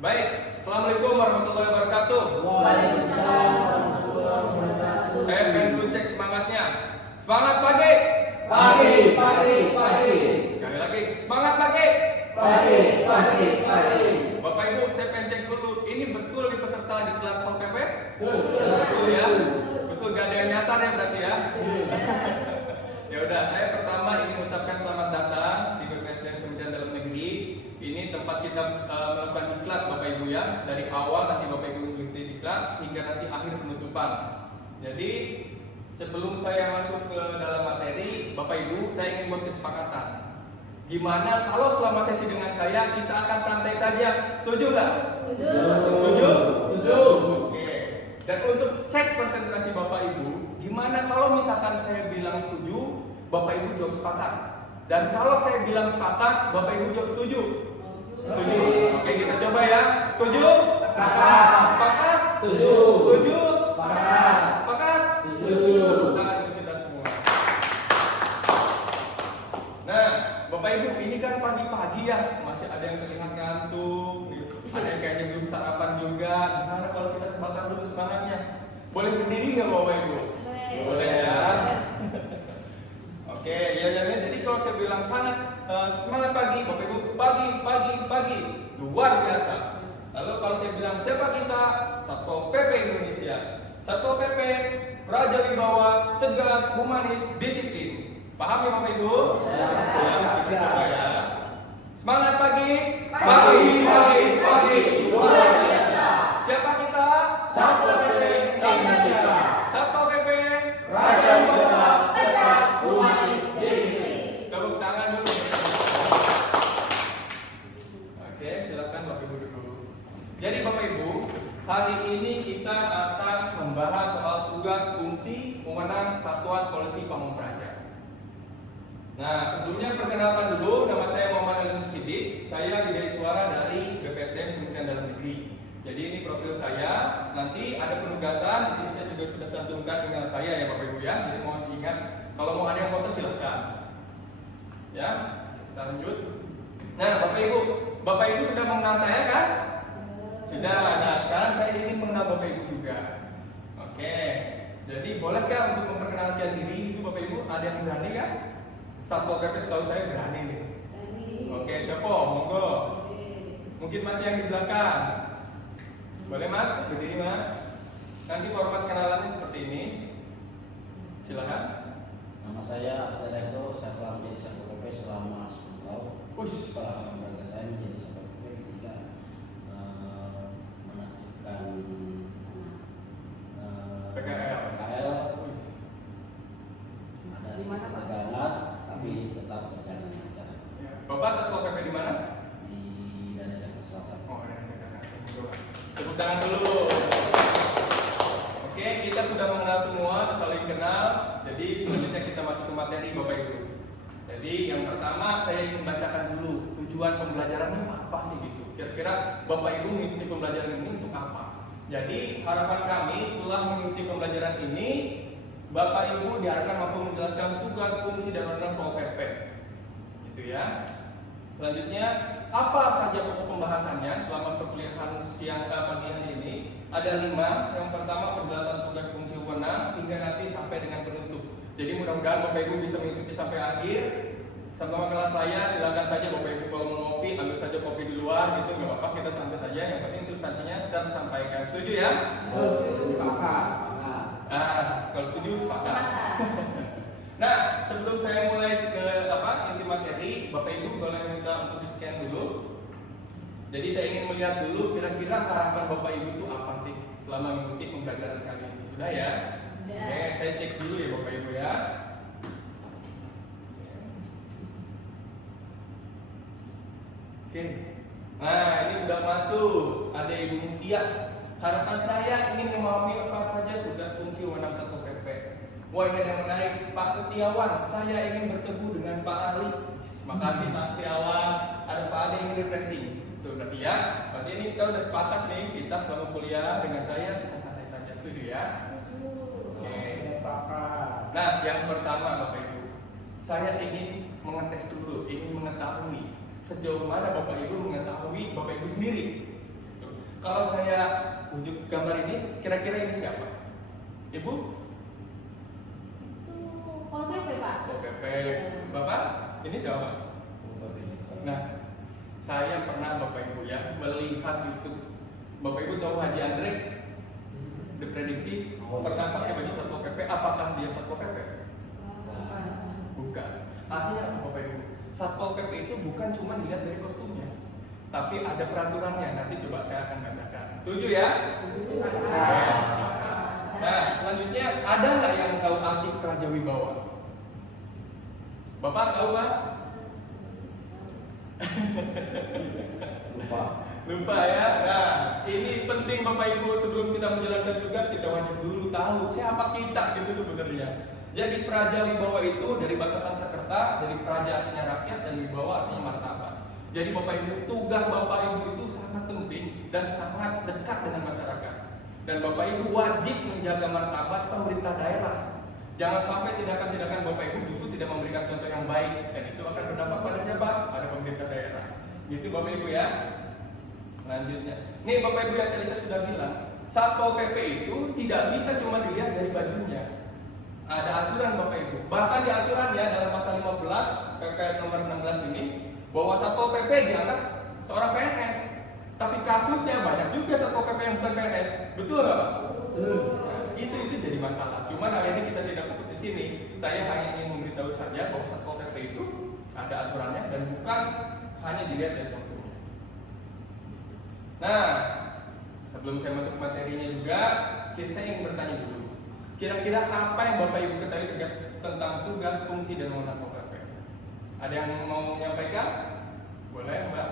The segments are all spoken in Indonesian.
Baik, Assalamualaikum warahmatullahi wabarakatuh. Waalaikumsalam warahmatullahi wabarakatuh. Saya pengen dulu cek semangatnya. Semangat pagi. Pagi, pagi, pagi. Sekali lagi, semangat pagi. Pagi, pagi, pagi. Bapak Ibu, saya pengen cek dulu. Ini betul di peserta di Diklat Pol PP? Betul Ya. Betul, gak ada yang nyasar ya berarti ya. Ya udah, saya pertama ingin mengucapkan selamat datang di BPSDM Kementerian Dalam Negeri. Ini tempat kita melakukan diklat Bapak Ibu ya. Dari awal nanti Bapak Ibu mengikuti diklat hingga nanti akhir penutupan. Jadi sebelum saya masuk ke dalam materi, Bapak Ibu, saya ingin buat kesepakatan. Gimana kalau selama sesi dengan saya kita akan santai saja? Setuju nggak? Setuju? Setuju. Oke. Dan untuk cek konsentrasi Bapak Ibu, gimana kalau misalkan saya bilang setuju, Bapak Ibu jawab sepakat. Dan kalau saya bilang sepakat, Bapak Ibu jawab setuju. Setuju. Oke, kita coba ya. Setuju? Sepakat. Sepakat? Setuju. Setuju? Sepakat. Sepakat? Setuju. Tangan untuk kita semua. Nah, Bapak Ibu, ini kan pagi-pagi ya, masih ada yang terlihat ngantuk, gitu. Ada yang kayaknya belum sarapan juga. Gimana kalau kita semangat dulu semangatnya? Boleh berdiri nggak Bapak Ibu? Boleh ya. Oke, ya jadi kalau saya bilang semangat pagi, Bapak Ibu, pagi, luar biasa. Lalu kalau saya bilang siapa kita? Satpol PP Indonesia. Satpol PP, Raja Wibawa, tegas, humanis, disiplin. Paham ya Bapak Ibu? Ya, kita coba ya. Semangat pagi, pagi, luar biasa. Siapa kita? Satpol PP Indonesia. Satpol PP, Raja Wibawa, tegas, humanis, disiplin. tepuk tangan dulu. Oke, silakan Bapak Ibu dulu. Jadi Bapak Ibu, hari ini kita akan membahas soal tugas, fungsi, wewenang Satuan Polisi Pamong Praja. Nah, sebelumnya perkenalkan dulu, nama saya Muhammad Ali Musidik. Saya bidai suara dari BPSDM Kementerian Dalam Negeri. Jadi ini profil saya. Nanti ada penugasan, di sini saya juga sudah cantumkan email saya ya Bapak Ibu ya. Jadi mohon diingat, kalau mau ada yang foto silakan. Ya, kita lanjut. Nah, Bapak Ibu sudah mengenal saya kan? Sudah. Nah, sekarang saya ingin mengenal Bapak Ibu juga. Oke. Jadi bolehkah untuk memperkenalkan diri itu Bapak Ibu? Ada yang berani kan? Satpol PP setahu saya berani nih. Oke, siapa? Monggo. Mungkin masih yang di belakang. Boleh Mas, berdiri Mas. Nanti format kenalannya seperti ini. Silakan. Nama saya Asli Rekto, saya telah menjadi Satpol PP selama 10 tahun. Pengalaman berharga saya menjadi Satpol PP ketika menertibkan PKL. Ada sedikit tegangan, tapi tetap berjalan lancar. Bapak Satpol PP di mana? Di Dana Jakarta Selatan. Oh, ada yang dekat. Tepuk tangan dulu. Oke, kita sudah mengenal semua, saling kenal. Jadi selanjutnya kita masuk ke materi Bapak Ibu. Jadi yang pertama saya ingin bacakan dulu tujuan pembelajaran ini apa sih gitu. Kira-kira Bapak Ibu mengikuti pembelajaran ini untuk apa? Jadi harapan kami setelah mengikuti pembelajaran ini, Bapak Ibu diharapkan mampu menjelaskan tugas, fungsi dan wewenang Pol PP. Gitu ya. Selanjutnya, apa saja pokok pembahasannya selama perkuliahan siang pagi hari ini? Ada 5. Yang pertama penjelasan tugas, fungsi, wewenang hingga nanti sampai dengan penutup. Jadi mudah-mudahan Bapak Ibu bisa mengikuti sampai akhir. Sama kelas saya, silakan saja Bapak Ibu kalau mau ngopi, ambil saja kopi di luar gitu, nggak apa-apa, kita santai saja. Yang penting substansinya tersampaikan. Setuju ya? Sepakat. Kalau setuju sepakat. Nah, sebelum saya mulai ke inti materi, Bapak Ibu boleh minta untuk di-scan dulu. Jadi saya ingin melihat dulu kira-kira harapan Bapak Ibu itu apa sih selama mengikuti pembelajaran kali ini. Sudah ya? Oke, saya cek dulu ya Bapak Ibu ya. Oke. Nah, ini sudah masuk. Ada Ibu Mutia. Harapan saya ingin memahami apa saja tugas, fungsi, wewenang Satpol PP. Wah, ini ada yang menarik. Pak Setiawan, saya ingin bertemu dengan Pak Ali. Makasih Pak Setiawan. Ada Pak Ali yang refreshing. Tuh berarti ya. Berarti ini kita udah sepakat nih. Kita selama kuliah dengan saya kita santai saja. Setuju ya? Oke. Nah, yang pertama Bapak Ibu, saya ingin mengetes dulu, ingin mengetahui sejauh mana Bapak Ibu mengetahui Bapak Ibu sendiri. kalau saya tunjuk gambar ini, kira-kira ini siapa? Ibu? Itu Pol PP, Pak. Pol PP. Bapak? Ini siapa? Nah, saya pernah Bapak Ibu ya melihat YouTube. Bapak Ibu tahu Haji Andre? Diprediksi pernah pakai baju Satpol PP. Apakah dia Satpol PP? Bukan. Artinya apa Bapak Ibu? Satpol PP itu bukan cuma dilihat dari kostumnya, tapi ada peraturannya. Nanti coba saya akan bacakan. Setuju ya? Nah, selanjutnya ada nggak yang tahu arti Prajawibawa? Bapak tahu Pak? Lupa ya. Nah, ini penting Bapak Ibu, sebelum kita menjalankan tugas kita wajib dulu tahu siapa kita gitu sebenarnya. Jadi Prajawibawa itu dari bahasa Sanskerta, dari praja artinya rakyat dan wibawa artinya martabat. Jadi Bapak Ibu, tugas Bapak Ibu itu sangat penting dan sangat dekat dengan masyarakat. Dan Bapak Ibu wajib menjaga martabat pemerintah daerah. Jangan sampai tindakan-tindakan Bapak Ibu justru tidak memberikan contoh yang baik, dan itu akan berdampak pada siapa? Pada pemerintah daerah. Gitu Bapak Ibu ya. Selanjutnya, nih Bapak Ibu yang tadi saya sudah bilang, Satpol PP itu tidak bisa cuma dilihat dari bajunya. Ada aturan Bapak Ibu. Bahkan di aturannya dalam pasal 15 PPR nomor 16 ini bahwa Satpol PP dianggap seorang PNS. Tapi kasusnya banyak juga Satpol PP yang bukan PNS. Betul nggak Pak? Betul. Nah, itu jadi masalah. Cuman hari ini kita tidak fokus di sini. Saya hanya ingin memberitahu saja bahwa Satpol PP itu ada aturannya dan bukan hanya dilihat dari kostumnya. Nah, sebelum saya masuk materinya juga, saya ingin bertanya dulu. Kira-kira apa yang Bapak Ibu ketahui tentang tugas, fungsi, dan wewenang Satpol PP? Ada yang mau menyampaikan? Boleh, Mbak?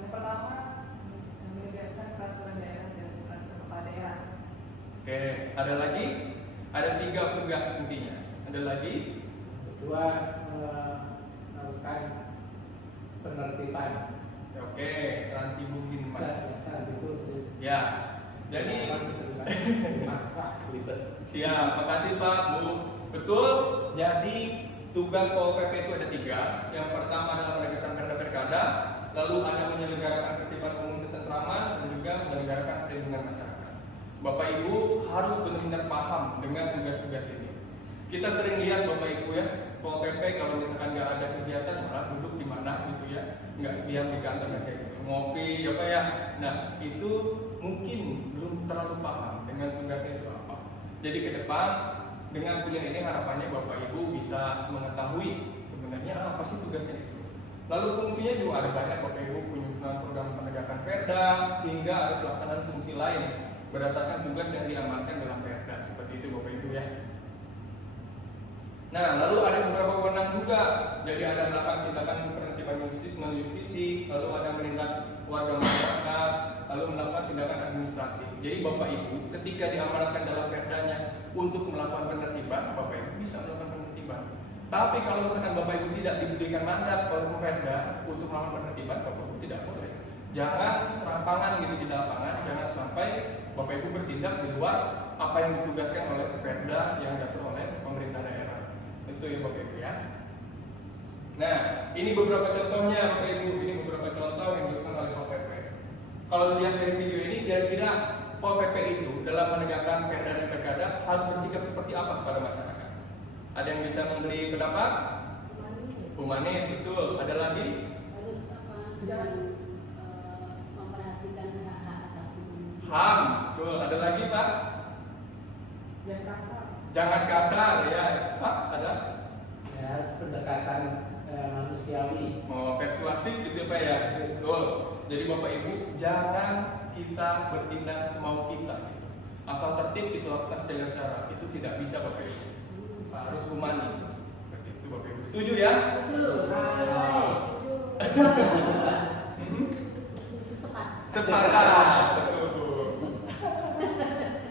Yang pertama, menegakkan peraturan daerah dan peraturan kepala daerah. Oke, ada lagi? Ada 3 tugas intinya. Ada lagi? Kedua, melakukan penertiban. Oke, nanti mungkin Mas. Ya. Ya, jadi Mas Pak, gitu. siap, makasih Pak, Bu. Betul, jadi tugas Pol PP itu ada 3. Yang pertama adalah menegakkan perda-perkada, lalu ada menyelenggarakan tertiban umum ketentraman, dan juga menyelenggarakan perlindungan masyarakat. Bapak Ibu harus benar-benar paham dengan tugas-tugas ini. Kita sering lihat Bapak Ibu ya, Pol PP kalau misalkan nggak ada kegiatan malah duduk di mana gitu ya, nggak diam di kantor kayak gitu, ngopi apa ya. Nah itu mungkin belum terlalu paham dengan tugasnya itu apa. Jadi ke depan dengan kuliah ini harapannya Bapak Ibu bisa mengetahui sebenarnya apa sih tugasnya itu. Lalu fungsinya juga ada banyak Bapak Ibu, penyusunan program penegakan perda hingga ada pelaksanaan fungsi lain berdasarkan tugas yang diamankan dalam perda. Seperti itu Bapak Ibu ya. Nah, lalu ada beberapa wewenang juga. Jadi ada melakukan tindakan penertiban non-justisi, lalu ada menindak warga masyarakat, lalu melakukan tindakan administratif. Jadi Bapak Ibu ketika diamanatkan dalam perdanya untuk melakukan penertiban, Bapak Ibu bisa melakukan penertiban. Tapi kalau misalkan Bapak Ibu tidak diberikan mandat oleh Perda untuk melakukan penertiban, Bapak Ibu tidak boleh. Jangan serampangan gitu di lapangan, jangan sampai Bapak Ibu bertindak di luar apa yang ditugaskan oleh Perda yang diatur oleh pemerintah daerah. Itu ya Bapak Ibu ya. Nah, ini beberapa contohnya Bapak Ibu, ini beberapa contoh yang dilakukan oleh Pol PP. Kalau lihat dari video ini, kira-kira Pol PP itu dalam menegakkan perda dan perkada harus bersikap seperti apa kepada masyarakat? Ada yang bisa memberi pendapat? Humanis, betul. Ada lagi? Harus memperhatikan hak-hak asasi manusia. HAM, betul. Ada lagi Pak? Yang kasar. Jangan kasar ya. Pak, ada? Ya, harus pendekatan manusiawi. Mau persuasif gitu ya Pak ya? Betul. Jadi Bapak Ibu, jangan kita bertindak semau kita. Asal tertib kita lakukan segala cara. Itu tidak bisa Bapak Ibu. Harus humanis. Seperti itu Bapak Ibu. Setuju ya? Betul. Sepakat. Betul.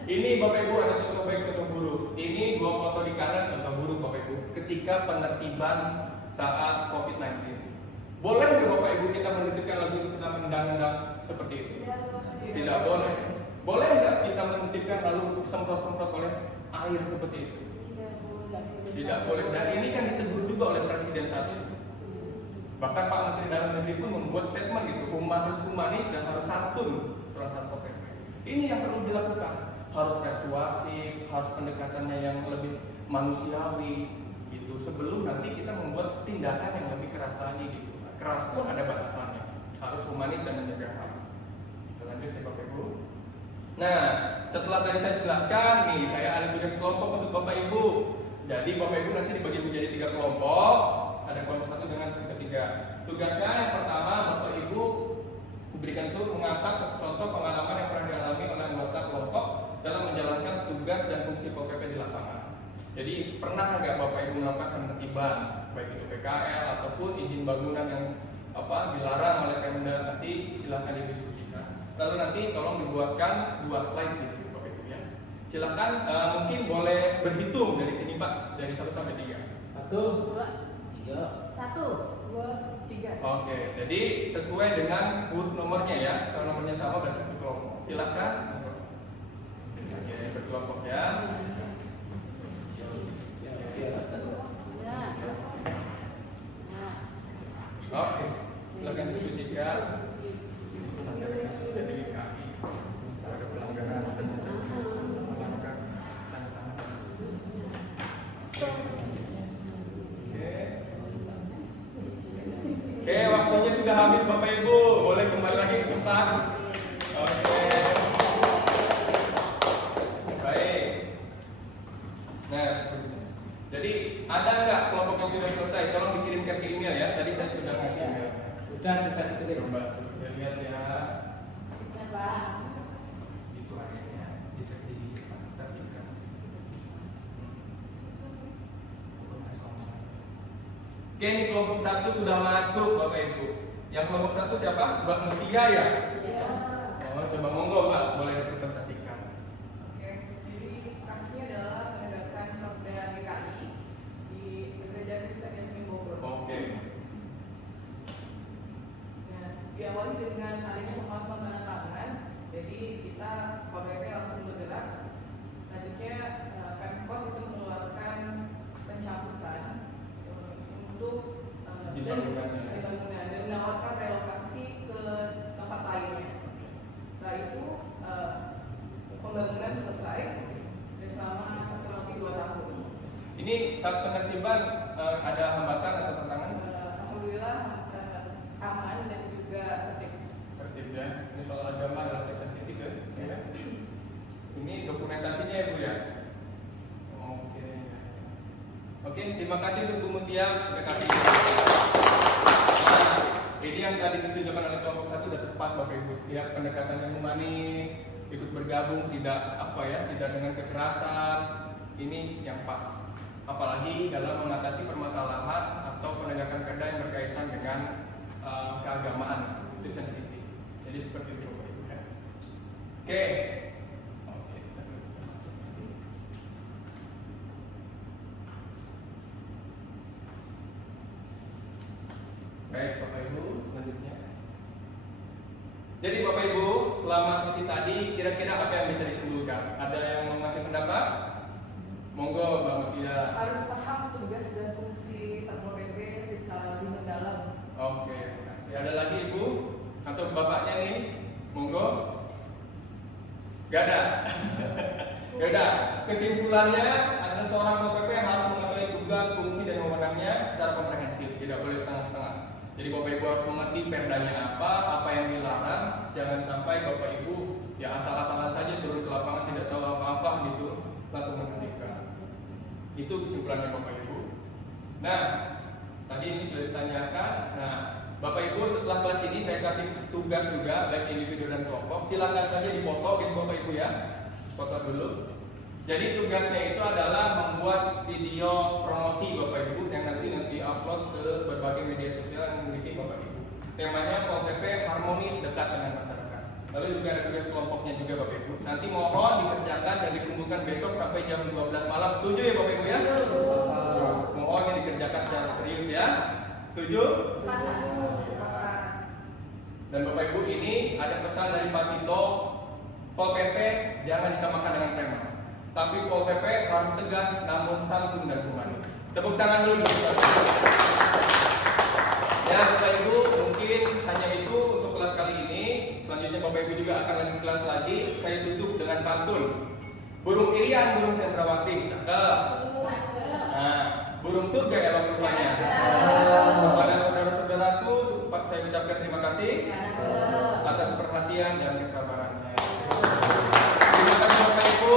Ini Bapak Ibu ada contoh baik, contoh buruk. Ini gua foto di kanan, contoh buruk Bapak Ibu. Ketika penertiban saat COVID-19. Boleh nggak Bapak Ibu kita menertibkan lagi kita mendang-endang seperti itu? Tidak boleh. Boleh nggak kita menertibkan lalu semprot-semprot oleh air seperti itu? Tidak boleh. Dan ini kan ditegur juga oleh Presiden saat itu. Bahkan Pak Menteri Dalam Negeri pun membuat statement gitu, harus humanis dan harus santun seorang Satpol PP. Ini yang perlu dilakukan. Harus persuasif, harus pendekatannya yang lebih manusiawi gitu. Sebelum nanti kita membuat tindakan yang lebih keras lagi gitu. Keras pun ada batasannya. Harus humanis dan menjaga HAM. Kita lanjut ya Bapak Ibu. Nah, setelah tadi saya jelaskan nih, saya ada tugas kelompok untuk Bapak Ibu. Jadi Bapak Ibu nanti dibagi menjadi 3 kelompok. Ada kelompok 1 dengan kelompok 3. Tugasnya yang pertama Bapak Ibu berikan itu mengangkat contoh pengalaman yang pernah dialami oleh anggota kelompok dalam menjalankan tugas dan fungsi Pol PP di lapangan. Jadi pernah nggak Bapak Ibu melakukan penertiban, baik itu PKL ataupun izin bangunan yang dilarang oleh Pemda, nanti silahkan didiskusikan. Lalu nanti tolong dibuatkan 2 slide gitu Bapak Ibu ya. Silahkan mungkin boleh berhitung dari sini Pak, dari 1 sampai 3. 1, 3. 1, 2, 3. Oke, jadi sesuai dengan huruf nomornya ya. Kalau nomornya sama berarti satu kelompok. Silakan. Oke, berkelompok ya. ya. Oke, silakan diskusikan. Ada kasus dari DKI, ada pelanggaran dan melakukan tanda tangan. Oke, waktunya sudah habis Bapak Ibu. Boleh kembali lagi ke tempat. Oke. Baik. Nah, jadi ada nggak kelompok yang sudah selesai? Tolong dikirimkan ke email ya. Tadi saya sudah ngasih email. sudah dikirim. Coba saya lihat ya. Ya, Pak. Itu adanya dicek di tertikan. Oke, ini kelompok 1 sudah masuk Bapak Ibu. Yang kelompok 1 siapa? Mbak Mutia ya? Ya. Oh, coba monggo Mbak, boleh dipresentasikan. Oke, jadi kasusnya adalah penegakan Perda DKI di Gereja Kristen Yasin Bogor. Oke. Nah, diawali dengan adanya pemalsuan tanda tangan, jadi kita Pol PP langsung bergerak. Selanjutnya Pemkot itu mengeluarkan pencabutan untuk Izin dan bangunan. dan menawarkan relokasi ke tempat lainnya. Setelah itu pembangunan selesai dan selama kurang lebih 2 tahun. Ini saat penertiban ada hambatan atau tantangan? Alhamdulillah aman dan juga tertib. Tertib ya. Ini soal agama relatif sensitif ya. Ya. Ini dokumentasinya ya Bu ya. Oke. Oke, terima kasih untuk Bu Mutia. Terima kasih. Nah, ini yang tadi ditunjukkan oleh kelompok 1 sudah tepat Bapak Ibu. Ya, pendekatan yang humanis, ikut bergabung, tidak tidak dengan kekerasan. Ini yang pas. Apalagi dalam mengatasi permasalahan atau penegakan perda yang berkaitan dengan keagamaan, itu sensitif. Jadi seperti itu Bapak Ibu ya. Oke. Oke. Baik Bapak Ibu, selanjutnya. Jadi Bapak Ibu, selama sesi tadi kira-kira apa yang bisa disimpulkan? Ada yang mau ngasih pendapat? Monggo Mbak Mutia. Harus paham tugas dan fungsi Satpol PP secara lebih mendalam. Oke, makasih. Ada lagi Ibu? Atau Bapaknya nih? Monggo. Gak ada. Ya udah, kesimpulannya adalah seorang Satpol PP harus mengetahui tugas, fungsi dan wewenangnya secara komprehensif, tidak boleh setengah-setengah. Jadi Bapak Ibu harus mengerti perdanya apa yang dilarang. Jangan sampai Bapak Ibu ya asal-asalan saja turun ke lapangan tidak tahu apa-apa gitu, langsung menghentikan. Itu kesimpulannya Bapak Ibu. Nah, tadi ini sudah ditanyakan. Nah, Bapak Ibu setelah kelas ini saya kasih tugas juga baik individu dan kelompok. Silakan saja dipoto gitu Bapak Ibu ya. Foto dulu. Jadi tugasnya itu adalah membuat video promosi Bapak Ibu yang nanti upload ke berbagai media sosial yang memiliki Bapak Ibu. Temanya Pol PP harmonis dekat dengan masyarakat. Lalu juga ada tugas kelompoknya juga Bapak Ibu. Nanti mohon dikerjakan dan dikumpulkan besok sampai jam 12 malam. Setuju ya Bapak Ibu ya? Mohon ini dikerjakan secara serius ya. Setuju? Dan Bapak Ibu ini ada pesan dari Pak Tito, Pol PP jangan disamakan dengan preman. Tapi Pol PP harus tegas namun santun dan humanis. Tepuk tangan dulu. Ya, Ya, Bapak Ibu, mungkin hanya itu untuk kelas kali ini. Selanjutnya Bapak Ibu juga akan lanjut kelas lagi. Saya tutup dengan pantun. Burung irian, burung cendrawasih, cakep. Nah, burung surga elok rupanya. Kepada saudara-saudaraku, saya ucapkan terima kasih atas perhatian dan kesabarannya. Terima kasih Bapak Ibu.